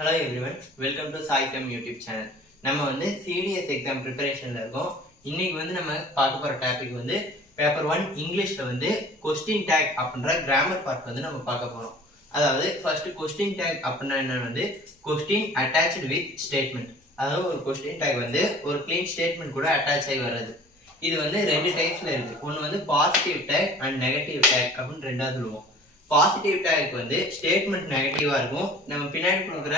Hello everyone, welcome to Sai YouTube channel. நம்ம வந்து CDS exam preparationல இருக்கோம். இன்னைக்கு வந்து நம்ம பார்க்க போற டாபிக் வந்து பேப்பர் 1 இங்கிலீஷ்ல வந்து question tag அப்படிங்கற கிராமர் பார்ட் வந்து நம்ம பார்க்க போறோம். அதாவது first question tag அப்படினா என்னன்னா வந்து question attached with statement. அதாவது ஒரு question tag வந்து ஒரு clean statement கூட attach ஆகி வருது. இது வந்து ரெண்டு டைப்ஸ்ல இருக்கு. ஒன்னு வந்து positive tag and negative tag அப்படினு ரெண்டா சொல்லுவோம். பாசிட்டிவ் டேக் வந்து ஸ்டேட்மெண்ட் நெகட்டிவா இருக்கும். நம்ம பின்னாடி கொடுக்குற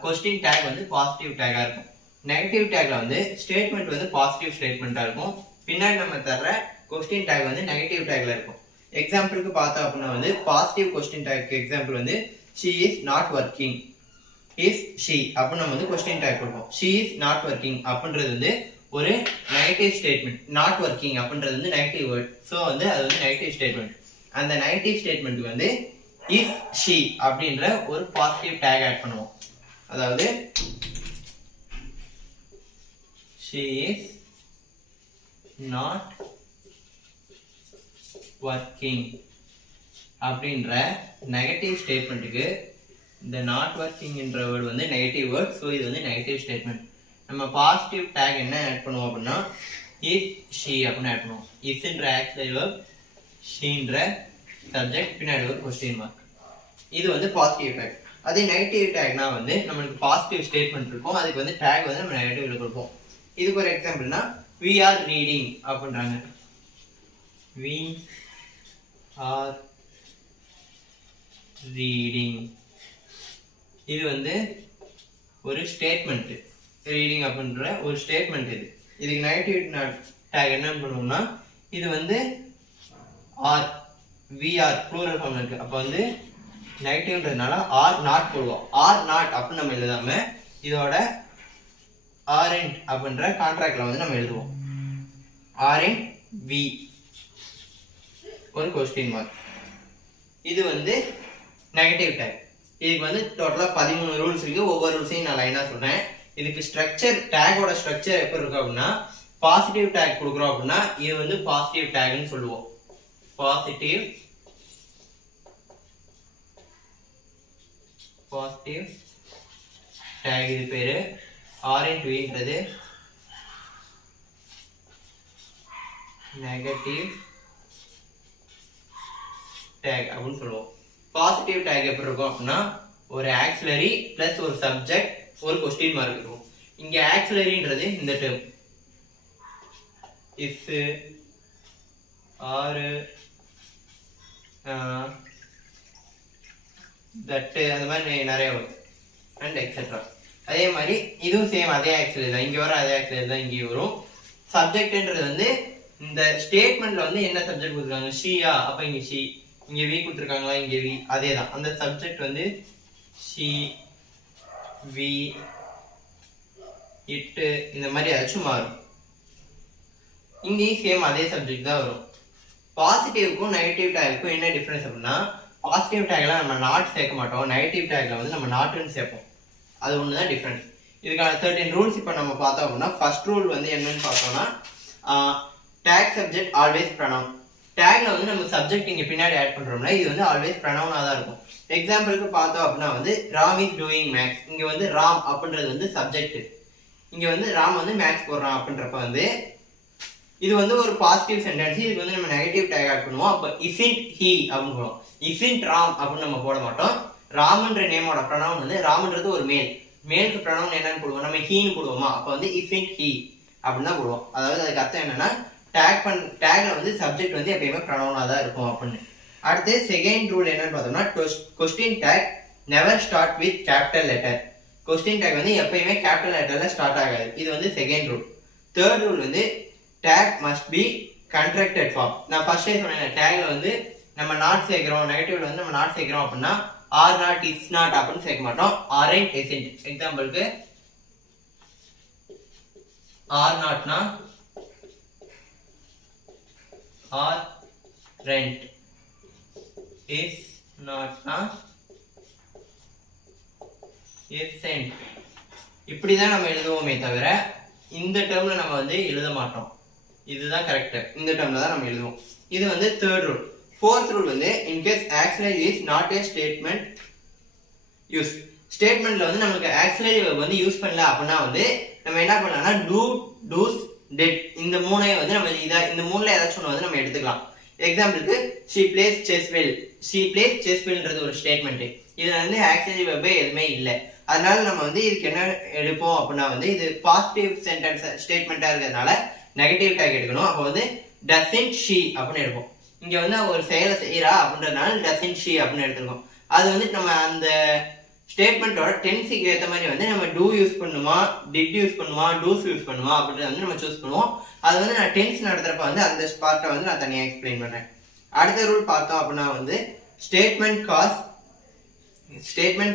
क्वेश्चन டேக் வந்து பாசிட்டிவ் டேக்கா இருக்கும். நெகட்டிவ் டேக்ல வந்து ஸ்டேட்மெண்ட் வந்து பாசிட்டிவ் ஸ்டேட்மெண்டா இருக்கும். பின்னாடி நம்ம தர்ற क्वेश्चन டேக் வந்து நெகட்டிவ் டேக்ல இருக்கும். எக்ஸாம்பிளுக்கு பார்த்தா அப்படினா வந்து பாசிட்டிவ் क्वेश्चन டேக் எக்ஸாம்பிள் வந்து she is not working. is she அப்ப நம்ம வந்து क्वेश्चन டேக் கொடுப்போம். she is not working அப்படின்றது வந்து ஒரு நெகட்டிவ் ஸ்டேட்மெண்ட். not working அப்படின்றது வந்து நெகட்டிவ் வேர்ட். சோ வந்து அது வந்து நெகட்டிவ் ஸ்டேட்மெண்ட். அந்த நெகட்டிவ் ஸ்டேட்மென்ட்க்கு வந்து if she அப்படிங்கற ஒரு பாசிட்டிவ் டாக் ஆட் பண்ணுவோம். அதாவது she is not working அப்படிங்கற நெகட்டிவ் ஸ்டேட்மென்ட்க்கு இந்த not working என்ற வேர்ட் வந்து நெகட்டிவ் வேர்ட். சோ இது வந்து நெகட்டிவ் ஸ்டேட்மென்ட். நம்ம பாசிட்டிவ் டாக் என்ன ஆட் பண்ணுவோம் அப்படினா if she அப்படினு ஆட் பண்ணுவோம். if என்ற ஆக்சிலரி வெர்ப், she என்ற சப்ஜெக்ட், பின்னாடி ஒரு क्वेश्चन மார்க். இது வந்து பாசிட்டிவ் டாக். அதே நெகட்டிவ் டாக்னா வந்து நமக்கு பாசிட்டிவ் ஸ்டேட்மென்ட் இருக்கும். அதுக்கு வந்து டாக் வந்து நம்ம நெகட்டிவ்ல கொடுப்போம். இதுக்கு ஒரு எக்ஸாம்பிள்னா we are reading அப்படின்றாங்க. we are reading. இது வந்து ஒரு ஸ்டேட்மென்ட். ரீடிங் அப்படின்ற ஒரு ஸ்டேட்மென்ட் இது. இதுக்கு நெகட்டிவ் டாக் என்ன பண்ணுவோம்னா இது வந்து are we are plural form இருக்கு. அப்ப வந்து நெகட்டிவ்ன்றதுனால are not போடுவோம். are not அப்ப நம்ம எழுதாம இதோட aren't அப்படிங்கற கான்ட்ராக்ட்ல வந்து நம்ம எழுதுவோம். aren't we ஒரு क्वेश्चन மார்க். இது வந்து நெகட்டிவ் டாக். இதுக்கு வந்து டோட்டலா 13 ரூல்ஸ் இருக்கு. ஒவ்வொரு ரூல்ஸையும் நான் லைனா சொல்றேன். இதுக்கு ஸ்ட்ரக்சர் டாகோட ஸ்ட்ரக்சர் எப்படி இருக்கு அப்படினா பாசிட்டிவ் டாக் கொடுக்குறோம் அப்படினா இது வந்து பாசிட்டிவ் டாக்னு சொல்லுவோம். பாசிட்டிவ் டாக் இது பேரு. aren't we ன்றது நெகட்டிவ் டாக் அப்படினு சொல்லுவோம். பாசிட்டிவ் டாக் எப்படி இருக்கும் அப்படினா ஒரு ஆக்சிலரி பிளஸ் ஒரு சப்ஜெக்ட் ஒரு क्वेश्चन மார்க் இருக்கும். இங்க ஆக்சிலரின்றது இந்த டேர்ம் if or that அந்த மாதிரி நிறைய வரும் and etc. அதே மாதிரி இதுவும் சேம் அதே ஆக்சிலரி தான். இங்க வர அதே ஆக்சிலரி தான் இங்க வரும். சப்ஜெக்ட்ன்றது வந்து இந்த ஸ்டேட்மென்ட்ல வந்து என்ன சப்ஜெக்ட் கொடுத்திருக்காங்க she-ஆ, அப்ப இங்க she, இங்க we கொடுத்திருக்காங்களா, இங்க we, அதேதான். அந்த சப்ஜெக்ட் வந்து she, we, it இந்த மாதிரி ஏதாச்சும் மாறும். இங்கேயும் சேம் அதே சப்ஜெக்ட் தான் வரும். பாசிட்டிவ்க்கும் நெகட்டிவ் டாக்க்கும் என்ன டிஃபரன்ஸ் அப்படின்னா பாசிட்டிவ் டாக்ல நம்ம நாட் சேர்க்க மாட்டோம். நெகட்டிவ் டாக்ல வந்து நம்ம நாட்னு சேர்ப்போம். அது ஒன்று தான் டிஃபரன்ஸ். இதுக்கான 13 ரூல்ஸ் இப்போ நம்ம பார்த்தோம் அப்படின்னா ஃபர்ஸ்ட் ரூல் வந்து என்னன்னு பார்த்தோம்னா டாக் சப்ஜெக்ட் ஆல்வேஸ் ப்ரொனவுன். டாக்ல வந்து நம்ம சப்ஜெக்ட் இங்க பின்னாடி ஆட் பண்றோம்னா இது வந்து ஆல்வேஸ் ப்ரொனவுனா தான் இருக்கும். எக்ஸாம்பிளுக்கு பார்த்தோம் அப்படின்னா வந்து ராம் இஸ் டூயிங் மேக்ஸ். இங்க வந்து ராம் அப்படின்றது வந்து சப்ஜெக்ட். இங்க வந்து ராம் வந்து மேக்ஸ் போடுறான் அப்படின்றப்ப வந்து இது வந்து ஒரு பாசிட்டிவ் சென்டென்ஸ். இதுக்கு வந்து நம்ம நெகட்டிவ் டாக் ஆட் பண்ணுவோம். அப்ப isn't he அப்படின்னு போடுவோம். isn't ராம் அப்படின்னு நம்ம போட மாட்டோம். ராம்ன்ற நேமோட ப்ரொனவுன் வந்து ராம்ன்றது ஒரு மேல். மேலுக்கு ப்ரொனவுன் என்னன்னு போடுவோம், நம்ம ஹீன்னு போடுவோமா, அப்ப வந்து isn't he அப்படின்னு தான் போடுவோம். அதாவது அதுக்கு அர்த்தம் என்னன்னா டாக்ல வந்து சப்ஜெக்ட் வந்து எப்பயுமே ப்ரொனவுனா தான் இருக்கும் அப்படின்னு. அடுத்து செகண்ட் ரூல் என்னன்னு பார்த்தோம்னா question tag never start with capital letter. Question tag வந்து எப்பயுமே கேபிட்டல் லெட்டர்ல ஸ்டார்ட் ஆகாது. இது வந்து செகண்ட் ரூல். தேர்ட் ரூல் வந்து tag must be contracted form. நான் ஃபர்ஸ்டே சொன்னேன் டாக்ல வந்து நம்ம நாட் சேர்க்கிறோம், நெகட்டிவ்ல வந்து நம்ம நாட் சேர்க்கிறோம் அப்படினா are not, is not அப்படினு சேர்க்க மாட்டோம். aren't, isn't. எக்ஸாம்பிளுக்கு are not னா aren't, is not னா isn't. இப்படி தான் நம்ம எழுதுவோமே தவிர இந்த டேர்ம்ல நம்ம வந்து எழுத மாட்டோம். இதுதான் கரெக்ட். இந்த டேர்ம்ல தான் நம்ம எழுதுவோம். இது வந்து தேர்ட் ரூல். ஃபோர்த் ரூல் வந்து in case auxiliary is not a statement use. ஸ்டேட்மெண்ட்ல வந்து நமக்கு ஆக்சிலரி வெர்ப் வந்து யூஸ் பண்ணல அப்படின்னா வந்து நம்ம என்ன பண்ணலாம்னா டூ, டூஸ், டெட் இந்த மூணையும் வந்து நம்ம இந்த மூணுல ஏதாச்சும் ஒன்று வந்து நம்ம எடுத்துக்கலாம். எக்ஸாம்பிளுக்கு she plays chess well. she plays chess wellன்றது ஒரு ஸ்டேட்மெண்ட். இதுல வந்து ஆக்சிலரி வெர்பே எதுவுமே இல்லை. அதனால நம்ம வந்து இதுக்கு என்ன எடுப்போம் அப்படின்னா வந்து இது பாசிட்டிவ் சென்டென்ஸ் ஸ்டேட்மெண்ட்டா இருக்கிறதுனால நெகட்டிவ் டேக் எடுக்கணும். அப்போ வந்து doesn't she அப்படின்னு எடுப்போம். இங்க வந்து ஒரு செயலை செய்யறா அப்படின்றதுனால doesn't she அப்படின்னு எடுத்துருக்கோம். அது வந்து நம்ம அந்த ஸ்டேட்மெண்ட்டோட டென்ஸுக்கு ஏற்ற மாதிரி வந்து நம்ம டூ யூஸ் பண்ணுமா, டிட் யூஸ் பண்ணுமா, டூஸ் யூஸ் பண்ணுமா அப்படின்றத வந்து நம்ம சூஸ் பண்ணுவோம். அது வந்து நான் டென்ஸ் நடத்துறப்ப வந்து அந்த பார்ட்டை வந்து நான் தனியாக எக்ஸ்பிளைன் பண்றேன். அடுத்த ரூல் பார்த்தோம் அப்படின்னா வந்து statement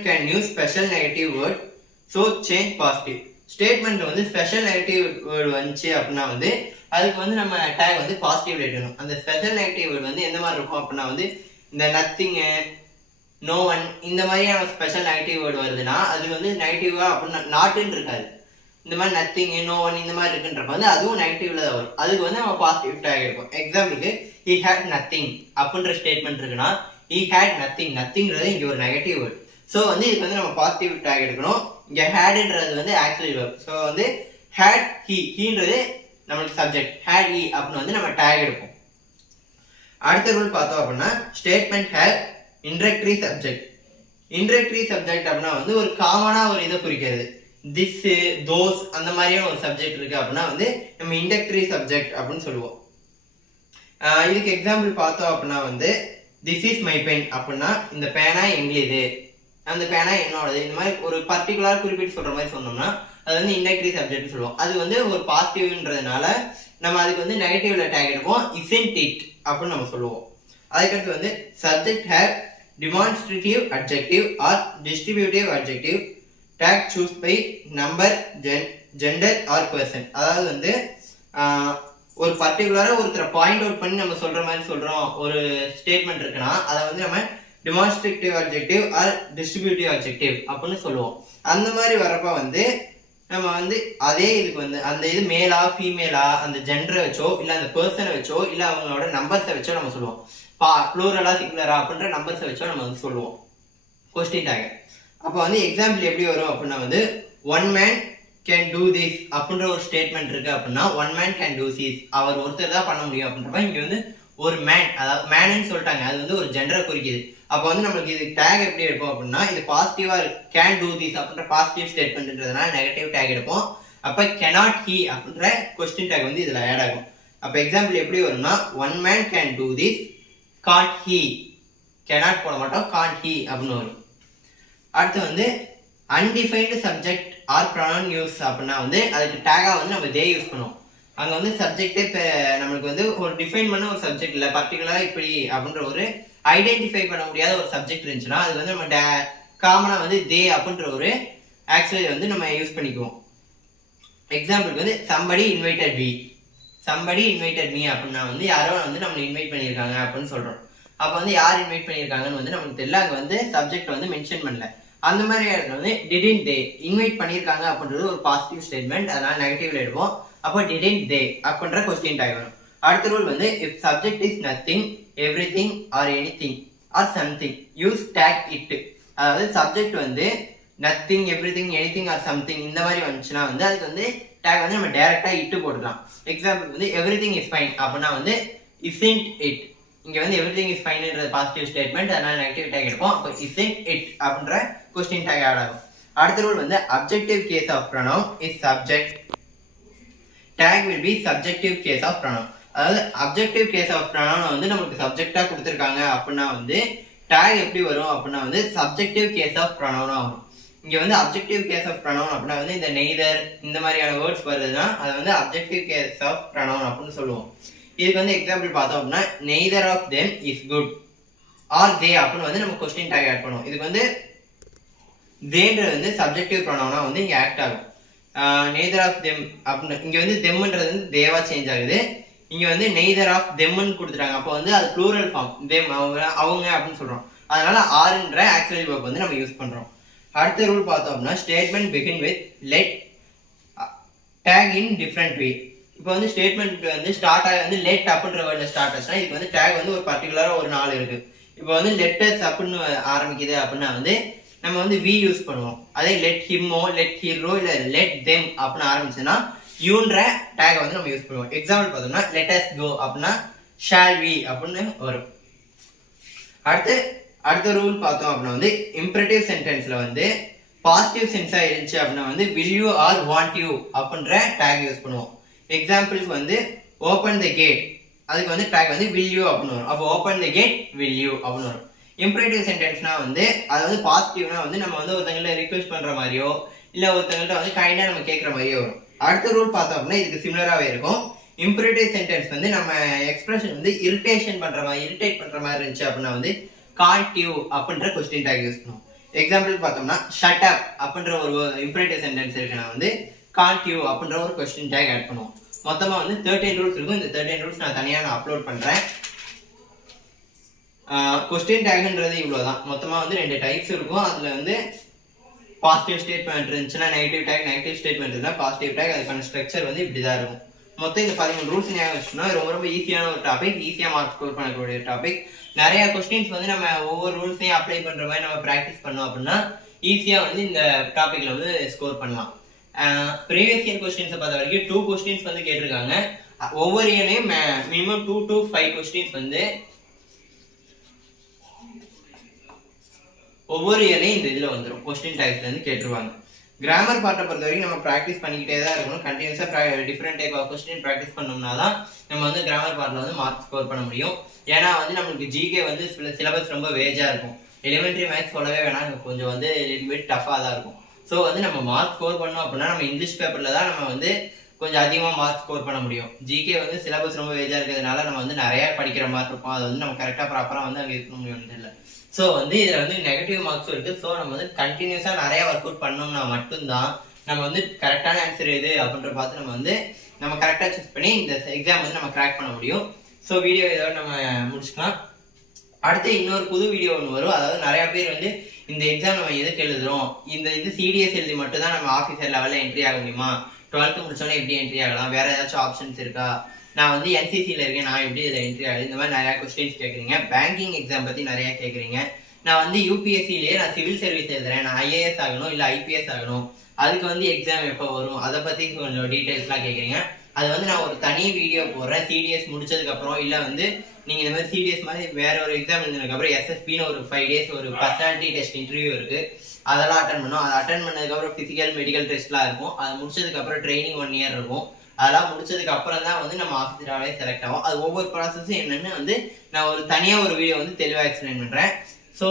can use special negative word so change positive. ஸ்டேட்மெண்ட்ல வந்து ஸ்பெஷல் நெகட்டிவ் வேர்டு வந்துச்சு அப்படின்னா வந்து அதுக்கு வந்து நம்ம டேக் வந்து பாசிட்டிவ் எடுக்கணும். அந்த ஸ்பெஷல் நெகட்டிவ் வேர்டு வந்து எந்த மாதிரி இருக்கும் அப்படின்னா வந்து இந்த நத்திங்கு, நோ ஒன் இந்த மாதிரியான ஸ்பெஷல் நெகட்டிவ் வேர்டு வருதுன்னா அது வந்து நெகட்டிவா அப்படின்னா நாட்டுன்னு இருக்காது. இந்த மாதிரி நத்திங், நோ ஒன் இந்த மாதிரி இருக்குன்றப்ப வந்து அதுவும் நெகட்டிவ்ல தான் வரும். அதுக்கு வந்து நம்ம பாசிட்டிவ் டேக் எடுப்போம். எக்ஸாம்பிளுக்கு he had nothing அப்படின்ற ஸ்டேட்மெண்ட் இருக்குன்னா he had nothing, நத்திங்கிறது இங்க ஒரு நெகட்டிவ் வேர்டு. ஸோ வந்து இதுக்கு வந்து நம்ம பாசிட்டிவ் டேக் எடுக்கணும். இங்க ஹேட்ன்றது வந்து ஆக்சிலரி வெர்ப். ஸோ வந்து had ஹீன்றது நம்மளுக்கு சப்ஜெக்ட், had he அப்படின்னு வந்து நம்ம டேக் எடுப்போம். அடுத்த ரூல் பார்த்தோம் அப்படின்னா ஸ்டேட்மெண்ட் ஹேவ் இன்டரக்டரி சப்ஜெக்ட். இன்டரக்டரி சப்ஜெக்ட் அப்படின்னா வந்து ஒரு காமனா ஒரு இதை குறிக்கிறது. திஸ், தோஸ் அந்த மாதிரியான ஒரு சப்ஜெக்ட் இருக்கு அப்படின்னா வந்து நம்ம இன்டரக்டரி சப்ஜெக்ட் அப்படின்னு சொல்லுவோம். இதுக்கு எக்ஸாம்பிள் பார்த்தோம் அப்படின்னா வந்து திஸ் இஸ் மை பென் அப்படின்னா இந்த பேனா எங்களுது, அந்த பேனா என்னோடது, இந்த மாதிரி ஒரு பர்டிகுலர் குறிப்பிட்டு சொல்ற மாதிரி சொன்னோம்னா அது வந்து இன்டரக்டரி சப்ஜெக்ட் சொல்லுவோம். அது வந்து ஒரு பாசிட்டிவ்ன்றதுனால நம்ம அதுக்கு வந்து நெகட்டிவ்ல டேக் எடுப்போம். isn't it அப்படின்னு நம்ம சொல்லுவோம். அதுக்கடுத்து வந்து subject have demonstrative adjective or distributive adjective tag choose by number, gender or person. அதாவது வந்து ஒரு பர்டிகுலரா ஒருத்தரை பாயிண்ட் அவுட் பண்ணி நம்ம சொல்ற மாதிரி சொல்றோம் ஒரு ஸ்டேட்மெண்ட் இருக்குன்னா அதை வந்து நம்ம demonstrative adjective or distributive adjective அப்படின்னு சொல்லுவோம். அந்த மாதிரி வரப்ப வந்து நம்ம வந்து அதே இதுக்கு வந்து அந்த இது மேலா ஃபீமேலா அந்த ஜெண்டரை வச்சோ இல்ல அந்த பர்சனை வச்சோ இல்ல அவங்களோட நம்பர்ஸை வச்சோ நம்ம சொல்லுவோம். ப்ளூரலா சிங்குலரா அப்படின்ற நம்பர்ஸை வச்சோ நம்ம வந்து சொல்லுவோம் கொஸ்டின் டேக். அப்போ வந்து எக்ஸாம்பிள் எப்படி வரும் அப்படின்னா வந்து one man can do this அப்படின்ற ஒரு ஸ்டேட்மெண்ட் இருக்கு அப்படின்னா one man can do this, அவர் ஒருத்தர் தான் பண்ண முடியும் அப்படின்றப்ப இங்க வந்து ஒரு மேன், அதாவது மேனு சொல்லிட்டாங்க, அது வந்து ஒரு ஜெண்டரை குறிக்குது. அப்போ வந்து நம்மளுக்கு இது டேக் எப்படி எடுப்போம் அப்படின்னா இது பாசிட்டிவா கேன் டூ திஸ் அப்படின்ற பாசிட்டிவ் ஸ்டேட்மெண்ட்ன்றதுனால நெகட்டிவ் டேக் எடுப்போம். அப்ப cannot he அப்படின்ற கொஸ்டின் டேக் வந்து இதுல ஆட் ஆகும். அப்ப எக்ஸாம்பிள் எப்படி வரும்னா one man can do this, can't he, cannot போட மாட்டோம், can't he அப்படின்னு வரும். அடுத்து வந்து undefined subject or pronoun use அப்படின்னா வந்து அதுக்கு டேகா வந்து நம்ம they யூஸ் பண்ணுவோம். அங்க வந்து சப்ஜெக்டே நம்மளுக்கு வந்து ஒரு டிஃபைன் பண்ண ஒரு சப்ஜெக்ட் இல்ல, பர்டிகுலரா இப்படி அப்படின்ற ஒரு ஐடென்டிஃபை பண்ண முடியாத ஒரு சப்ஜெக்ட் இருந்துச்சுன்னா அது வந்து நம்ம காமனா வந்து தே அப்படின்ற ஒரு ஆக்சுவலி வந்து நம்ம யூஸ் பண்ணிக்குவோம். எக்ஸாம்பிளுக்கு வந்து somebody invited me, somebody invited me அப்படின்னா வந்து யாரோ வந்து நம்மளை இன்வைட் பண்ணியிருக்காங்க அப்படின்னு சொல்றோம். அப்ப வந்து யார் இன்வைட் பண்ணியிருக்காங்கன்னு வந்து நமக்கு தெரியல, அங்க வந்து சப்ஜெக்ட் வந்து மென்ஷன் பண்ணல. அந்த மாதிரி இடத்துல வந்து didn't they இன்வைட் பண்ணியிருக்காங்க அப்படின்றது ஒரு பாசிட்டிவ் ஸ்டேட்மெண்ட், அதனால நெகட்டிவ்ல எடுப்போம். அப்போ didn't they அப்படின்ற கொஸ்டின் டேக் வரும். அடுத்த ரூல் வந்து if subject is nothing, everything or anything or something use tag it. அதாவது சப்ஜெக்ட் வந்து nothing, everything, anything or something இந்த மாதிரி வந்துச்சுன்னா வந்து அதுக்கு வந்து டேக் வந்து நம்ம டைரக்டா இட்டு போட்டுக்கலாம். எக்ஸாம்பிள் வந்து everything is fine அப்படின்னா வந்து isn't it, இங்க வந்து everything is fine ன்றது பாசிட்டிவ் ஸ்டேட்மெண்ட், அதனால நெகட்டிவ் டேக் எடுப்போம். அப்போ isn't it அப்படின்ற கொஸ்டின் டேக் ஆட் ஆகும். அடுத்த ரூல் வந்து objective case of pronoun is subject, tag will be subjective case of pronoun. அதாவது அப்ஜெக்டிவ் கேஸ் ஆஃப் pronoun வந்து நமக்கு சப்ஜெக்டா கொடுத்திருக்காங்க அப்படின்னா வந்து டேக் எப்படி வரும் அப்படின்னா வந்து சப்ஜெக்டிவ் கேஸ் ஆஃப் pronoun வரும். இங்க வந்து அப்ஜெக்டிவ் கேஸ் ஆஃப் pronoun அப்படின்னா வந்து இந்த நெய்தர் இந்த மாதிரியான வேர்ட்ஸ் வருதுன்னா அது வந்து அப்ஜெக்டிவ் கேஸ் ஆஃப் pronoun அப்படின்னு சொல்லுவோம். இதுக்கு வந்து எக்ஸாம்பிள் பார்த்தோம் அப்படின்னா neither of them is good or they அப்படின்னு வந்து நம்ம கொஸ்டின் டேக் ஆட் பண்ணுவோம். இதுக்கு வந்து தேன்றது வந்து சப்ஜெக்டிவ் pronoun வந்து இங்க ஆக்ட் ஆகும். neither of them அப்படின்னு இங்க வந்து themன்றது வந்து தேவா சேஞ்ச் ஆகுது. இங்க வந்து neither of themன்னு கொடுத்துட்டாங்க, அப்போ வந்து அது ப்ளூரல் ஃபார்ம் them அவங்க அப்படின்னு சொல்றோம். அதனால ஆர்ன்ற ஆக்சிலரி வெர்ப் வந்து நம்ம யூஸ் பண்றோம். அடுத்த ரூல் பார்த்தோம் அப்படின்னா statement begin with let take in different way. இப்போ வந்து ஸ்டேட்மெண்ட் வந்து ஸ்டார்ட் ஆகி வந்து லெட் அப்படின்ற வேர்ட்ல ஸ்டார்ட் ஆச்சுன்னா இதுக்கு வந்து டேக் வந்து ஒரு பர்டிகுலரா ஒரு நாள் இருக்கு. இப்போ வந்து லெட்டர்ஸ் அப்படின்னு ஆரம்பிக்குது அப்படின்னா வந்து நம்ம வந்து வி யூஸ் பண்ணுவோம். அதே லெட் ஹிம்மோ லெட் ஹீரோ இல்லை லெட் தெம் அப்படின்னு ஆரம்பிச்சுன்னா யூன்ற டேகை வந்து நம்ம யூஸ் பண்ணுவோம். எக்ஸாம்பிள் பார்த்தோம்னா லெட் அஸ் கோ அப்படின்னா ஷால் வி அப்படின்னு வரும். அடுத்த ரூல் பார்த்தோம் அப்படின்னா வந்து இம்பரேட்டிவ் சென்டென்ஸ்ல வந்து பாசிட்டிவ் சென்ஸா இருந்துச்சு அப்படின்னா வந்து will you are want you அப்படின்ற டேக் யூஸ் பண்ணுவோம். எக்ஸாம்பிளுக்கு வந்து ஓப்பன் த கேட், அதுக்கு வந்து டேக் வந்து வில் யூ அப்படின்னு வரும். அப்போ open the gate will you அப்படின்னு வரும். இம்பரேட்டிவ் சென்டென்ஸ்னா வந்து அதாவது பாசிட்டிவ்னா வந்து நம்ம வந்து ஒருத்தங்கள்ட்ட ரிக்வெஸ்ட் பண்ற மாதிரியோ இல்ல ஒருத்தங்கள்ட்ட வந்து கைண்டா நம்ம கேட்கற மாதிரியோ வரும். அடுத்த ரூல் பார்த்தோம் அப்படின்னா இதுக்கு சிமிலராகவே இருக்கும். இம்பரேட்டிவ் சென்டென்ஸ் வந்து நம்ம எக்ஸ்பிரஷன் வந்து இரிட்டேட் பண்ற மாதிரி இருந்துச்சு அப்படின்னா வந்து காண்ட் யூ அப்படின்ற கொஸ்டின் டேக் யூஸ் பண்ணுவோம். எக்ஸாம்பிள் பார்த்தோம்னா ஷட் அப் அப்படின்ற ஒரு இம்பரேட்டிவ் சென்டென்ஸ் இருக்குன்னா வந்து காண்ட் யூ அப்படின்ற ஒரு கொஸ்டின் டேக் ஆட் பண்ணுவோம். மொத்தமா வந்து 13 ரூல்ஸ் இருக்கும். இந்த 13 ரூல்ஸ் நான் தனியா அப்லோட் பண்றேன். கொஸ்டின் டேக்ன்றது இவ்வளவுதான். மொத்தமா வந்து 2 டைப்ஸ் இருக்கும். அதுல வந்து பாசிட்டிவ் ஸ்டேட்மெண்ட் இருந்துச்சுன்னா நெகட்டிவ் டேக், நெகட்டிவ் ஸ்டேட்மெண்ட் இருந்தா பாசிட்டிவ் டேக். அதுக்கான ஸ்ட்ரக்சர் வந்து இப்படிதான் இருக்கும். மொத்தம் இந்த 13 ரூல்ஸ் ஞாபகம் வச்சுக்கணும். ரொம்ப ஈஸியான ஒரு டாபிக், ஈஸியா மார்க் ஸ்கோர் பண்ணக்கூடிய டாபிக். நிறைய கொஸ்டின்ஸ் வந்து நம்ம ஒவ்வொரு ரூல்ஸையும் அப்ளை பண்ற மாதிரி நம்ம ப்ராக்டிஸ் பண்ணோம் அப்படின்னா ஈஸியா வந்து இந்த டாபிக்ல வந்து ஸ்கோர் பண்ணலாம். ப்ரீவியஸ் இயர் கொஸ்டின்ஸை பார்த்த வரைக்கும் 2 கொஸ்டின்ஸ் வந்து கேட்டிருக்காங்க. ஒவ்வொரு இயர்லையும் மினிமம் 2 to 5 கொஸ்டின்ஸ் வந்து ஒவ்வொரு இயர்லையும் இந்த இதுல வந்துடும். கொஸ்டின் டைப்ஸ்ல இருந்து கேட்டுருவாங்க. கிராமர் பார்ட்டை பொறுத்த வரைக்கும் நம்ம ப்ராக்டிஸ் பண்ணிக்கிட்டே தான் இருக்கணும். கண்டினியூஸா different type of question practice பண்ணோம்னா தான் நம்ம வந்து கிராமர் பார்ட்ல வந்து மார்க் ஸ்கோர் பண்ண முடியும். ஏன்னா வந்து நம்மளுக்கு ஜிகே வந்து சிலபஸ் ரொம்ப வேஜா இருக்கும். எலிமெண்ட்ரி மேக்ஸ் சொல்லவே வேணாம், கொஞ்சம் வந்து டஃபா தான் இருக்கும். ஸோ வந்து நம்ம மார்க் ஸ்கோர் பண்ணோம் அப்படின்னா நம்ம இங்கிலீஷ் பேப்பர்ல தான் நம்ம வந்து கொஞ்சம் அதிகமாக மார்க் ஸ்கோர் பண்ண முடியும். ஜிகே வந்து சிலபஸ் ரொம்ப வேஜா இருக்கிறதுனால நம்ம வந்து நிறைய படிக்கிற மாதிரி இருக்கும். அது வந்து நம்ம கரெக்டாக ப்ராப்பராக வந்து அங்கே இருக்க முடியும் இல்லை. ஸோ வந்து இதில் வந்து நெகட்டிவ் மார்க்ஸும் இருக்கு. ஸோ நம்ம வந்து கண்டினியூஸா நிறைய ஒர்க் அவுட் பண்ணோம்னா மட்டும்தான் நம்ம வந்து கரெக்டான ஆன்சர் எது அப்படின்ற பார்த்து நம்ம கரெக்டாக சூஸ் பண்ணி இந்த எக்ஸாம் வந்து நம்ம கிராக் பண்ண முடியும். ஸோ வீடியோ இதோட நம்ம முடிச்சுக்கலாம். அடுத்து இன்னொரு புது வீடியோ ஒன்று வரும். அதாவது நிறைய பேர் வந்து இந்த எக்ஸாம் நம்ம எதுக்கு எழுதுறோம், இந்த இது சிடிஎஸ் எழுதி மட்டும் தான் நம்ம ஆஃபீஸர் லெவலில் என்ட்ரி ஆக முடியுமா, 12th முடிச்சோன்னா எப்படி என்ட்ரி ஆகலாம், வேற ஏதாச்சும் ஆப்ஷன்ஸ் இருக்கா, நான் வந்து என்சிசியில் இருக்கேன் நான் எப்படி இதில் என்ட்ரி ஆகுது, இந்த மாதிரி நிறையா கொஸ்டின்ஸ் கேட்குறீங்க. பேங்கிங் எக்ஸாம் பற்றி நிறையா கேட்குறீங்க. நான் வந்து யூபிஎஸ்சிலேயே நான் சிவில் சர்வீஸ் எழுதுறேன், நான் ஐஏஎஸ் ஆகணும் இல்லை ஐபிஎஸ் ஆகணும், அதுக்கு வந்து எக்ஸாம் எப்போ வரும், அதை பற்றி கொஞ்சம் டீட்டெயில்ஸ்லாம் கேட்குறீங்க. அது வந்து நான் ஒரு தனி வீடியோ போடுறேன். சிடிஎஸ் முடிச்சதுக்கப்புறம் இல்லை வந்து நீங்கள் இந்த மாதிரி சிடிஎஸ் மாதிரி வேற ஒரு எக்ஸாம் எழுதுனதுக்கப்புறம் எஸ்எஸ்பின்னு ஒரு 5 days ஒரு பர்சனாலிட்டி டெஸ்ட் இன்டர்வியூ இருக்குது, அதெல்லாம் அட்டன் பண்ணோம். அதை அட்டன் பண்ணதுக்கப்புறம் ஃபிசிக்கல் மெடிக்கல் டெஸ்ட்லாம் இருக்கும். அது முடிச்சதுக்கப்புறம் ட்ரைனிங் 1 year இருக்கும். அதெல்லாம் முடிச்சதுக்கு அப்புறம் தான் வந்து நம்ம ஆஃபீஸராகவே செலக்ட் ஆகும். அது ஒவ்வொரு ப்ராசஸும் என்னன்னு வந்து நான் ஒரு தனியாக ஒரு வீடியோ வந்து தெளிவாக எக்ஸ்பிளைன் பண்ணுறேன். ஸோ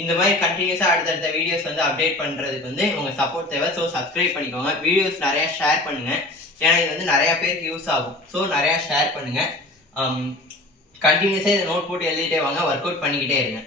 இந்த மாதிரி கண்டினியூஸாக அடுத்தடுத்த வீடியோஸ் வந்து அப்டேட் பண்ணுறதுக்கு வந்து உங்கள் சப்போர்ட் தேவை. ஸோ சப்ஸ்கிரைப் பண்ணிக்கோங்க, வீடியோஸ் நிறையா ஷேர் பண்ணுங்கள். ஏன்னா இது வந்து நிறையா பேருக்கு யூஸ் ஆகும். ஸோ நிறையா ஷேர் பண்ணுங்கள். கண்டினியூஸாக இதை நோட் போட்டு எழுதிட்டே வாங்க, ஒர்க் அவுட் பண்ணிக்கிட்டே இருங்க.